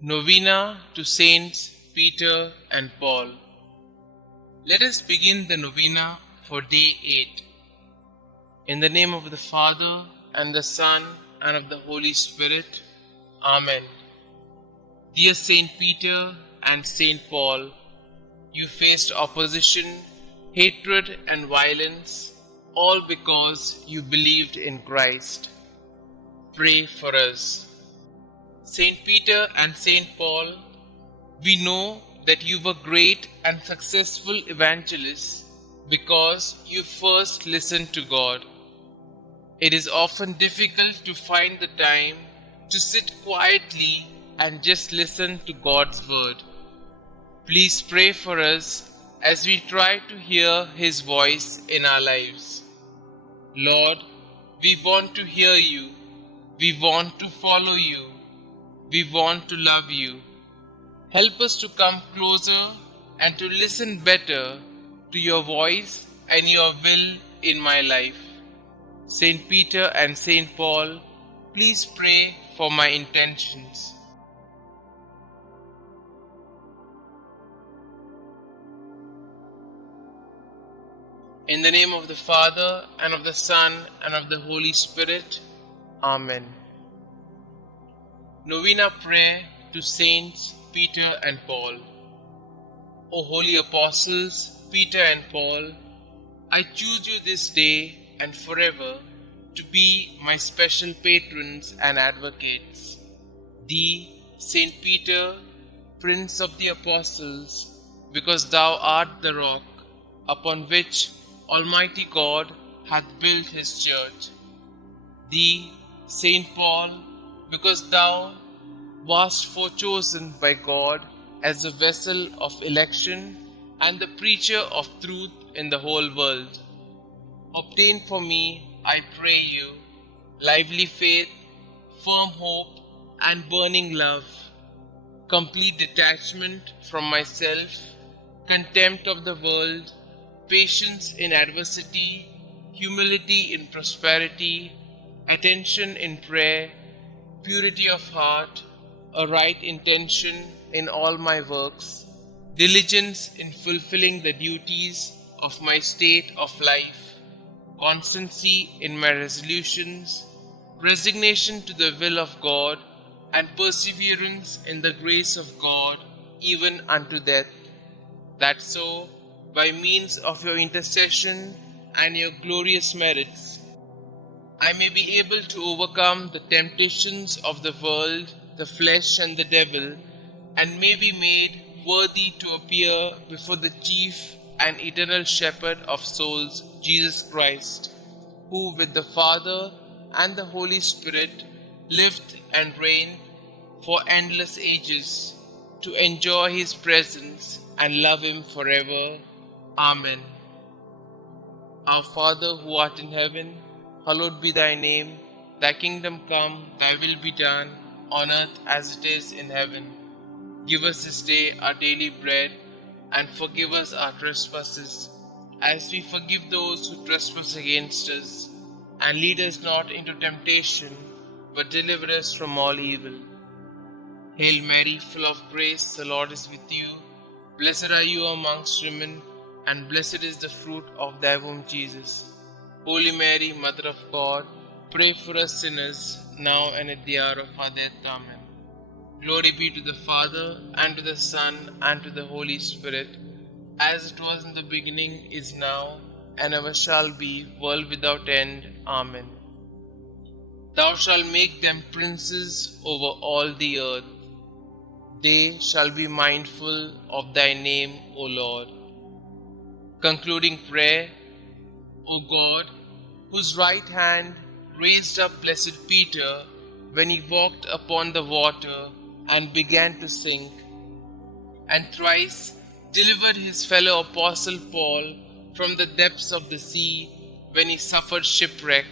Novena to Saints Peter and Paul. Let us begin the novena for day 8. In the name of the Father, and the Son, and of the Holy Spirit. Amen. Dear Saint Peter and Saint Paul, you faced opposition, hatred, and violence, all because you believed in Christ. Pray for us. Saint Peter and Saint Paul, we know that you were great and successful evangelists because you first listened to God. It is often difficult to find the time to sit quietly and just listen to God's word. Please pray for us as we try to hear His voice in our lives. Lord, we want to hear you. We want to follow you. We want to love you. Help us to come closer and to listen better to your voice and your will in my life. Saint Peter and Saint Paul, please pray for my intentions. In the name of the Father, and of the Son, and of the Holy Spirit. Amen. Novena Prayer to Saints Peter and Paul. O holy apostles, Peter and Paul, I choose you this day and forever to be my special patrons and advocates. Thee, Saint Peter, Prince of the Apostles, because thou art the rock upon which Almighty God hath built his church. Thee, Saint Paul, because thou wast forechosen by God as a vessel of election and the preacher of truth in the whole world. Obtain for me, I pray you, lively faith, firm hope, and burning love, complete detachment from myself, contempt of the world, patience in adversity, humility in prosperity, attention in prayer, purity of heart, a right intention in all my works, diligence in fulfilling the duties of my state of life, constancy in my resolutions, resignation to the will of God, and perseverance in the grace of God, even unto death, that so, by means of your intercession and your glorious merits, I may be able to overcome the temptations of the world, the flesh, and the devil, and may be made worthy to appear before the chief and eternal shepherd of souls, Jesus Christ, who with the Father and the Holy Spirit lived and reigned for endless ages, to enjoy his presence and love him forever. Amen. Our Father who art in heaven, hallowed be thy name. Thy kingdom come, thy will be done, on earth as it is in heaven. Give us this day our daily bread, and forgive us our trespasses, as we forgive those who trespass against us. And lead us not into temptation, but deliver us from all evil. Hail Mary, full of grace, the Lord is with you. Blessed are you amongst women, and blessed is the fruit of thy womb, Jesus. Holy Mary, Mother of God, pray for us sinners, now and at the hour of our death. Amen. Glory be to the Father, and to the Son, and to the Holy Spirit, as it was in the beginning, is now, and ever shall be, world without end. Amen. Thou shalt make them princes over all the earth. They shall be mindful of thy name, O Lord. Concluding prayer. O God, whose right hand raised up blessed Peter when he walked upon the water and began to sink, and thrice delivered his fellow apostle Paul from the depths of the sea when he suffered shipwreck,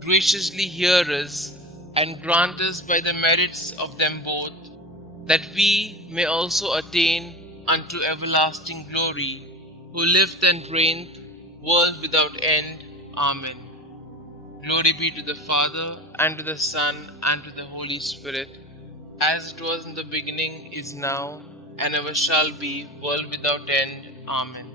graciously hear us and grant us by the merits of them both, that we may also attain unto everlasting glory, who lived and reigned, world without end. Amen. Glory be to the Father, and to the Son, and to the Holy Spirit, as it was in the beginning, is now, and ever shall be, world without end. Amen.